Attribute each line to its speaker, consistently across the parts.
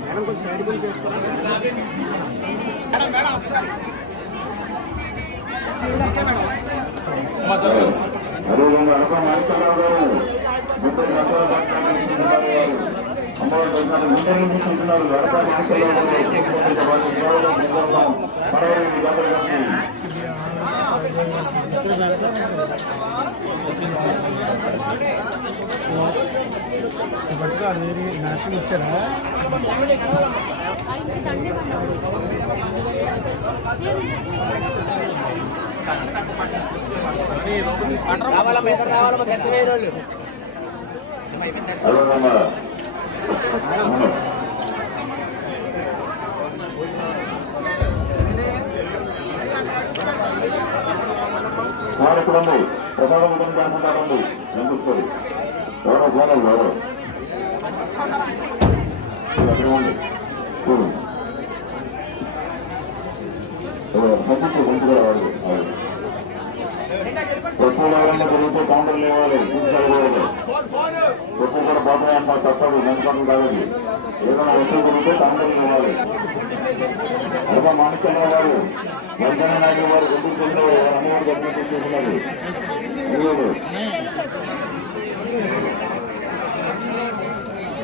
Speaker 1: madam కొంచెం side Manikyarao చేసుకోవాలి ముప్పై గంటల అమ్మవారి దర్శనాలు ముందు నుంచి చూస్తున్నారు అనక మాణిక్యరావు గారు పడవరి గారు వచ్చారా? సార్ ప్రమాదం ఉంది అనుకుంటారండి ఎందుకు ఎవరో ఫోన్ ఎవరో కౌంటర్ లేవాలి తీసుకెళ్ళవాలి తక్కువ కూడా పోతాయి అంట తప్పదు నెలకొండ కాదండి ఏదైనా వస్తువు జరిగితే కౌంటర్ ఇవ్వాలి అదే మాణిక్యరావు గారు వెంకయ్య నాయుడు గారు గుంటూరు చేసిన అమ్మవారు దర్శనం చేస్తున్నారు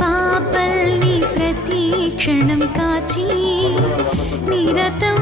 Speaker 2: పాపల్ని ప్రతి క్షణం కాచి నిరతం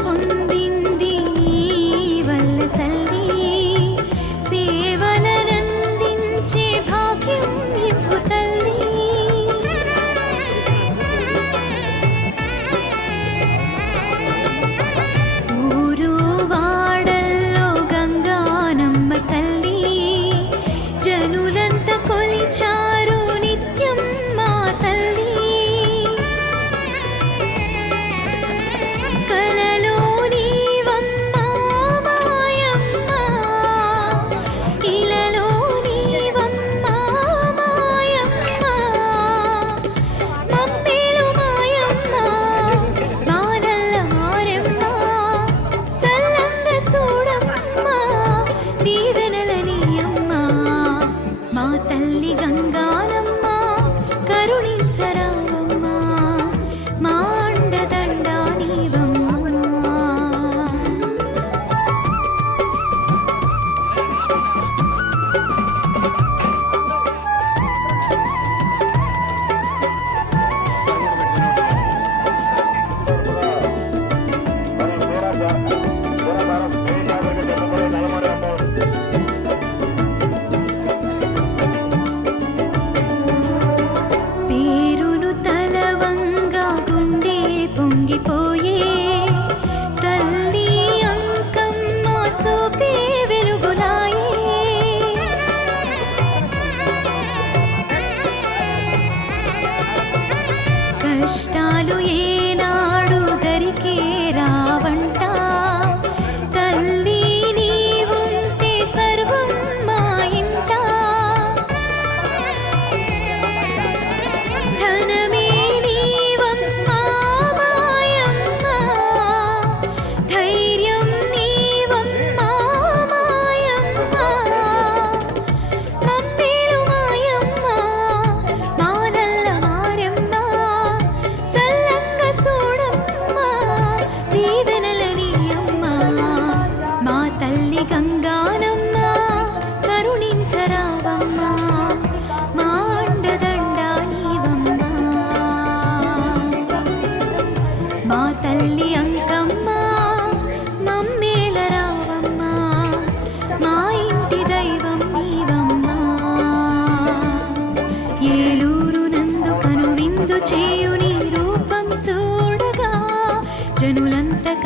Speaker 2: పొందిన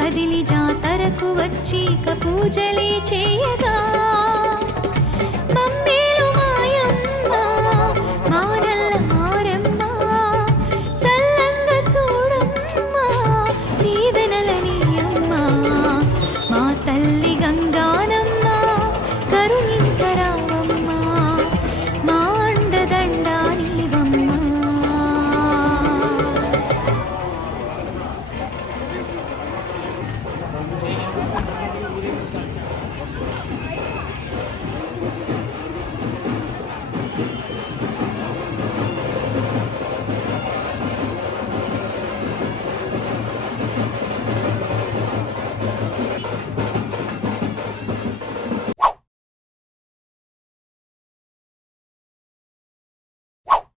Speaker 2: కదిలి జాతరకు వచ్చి ఇక పూజలే చేయగా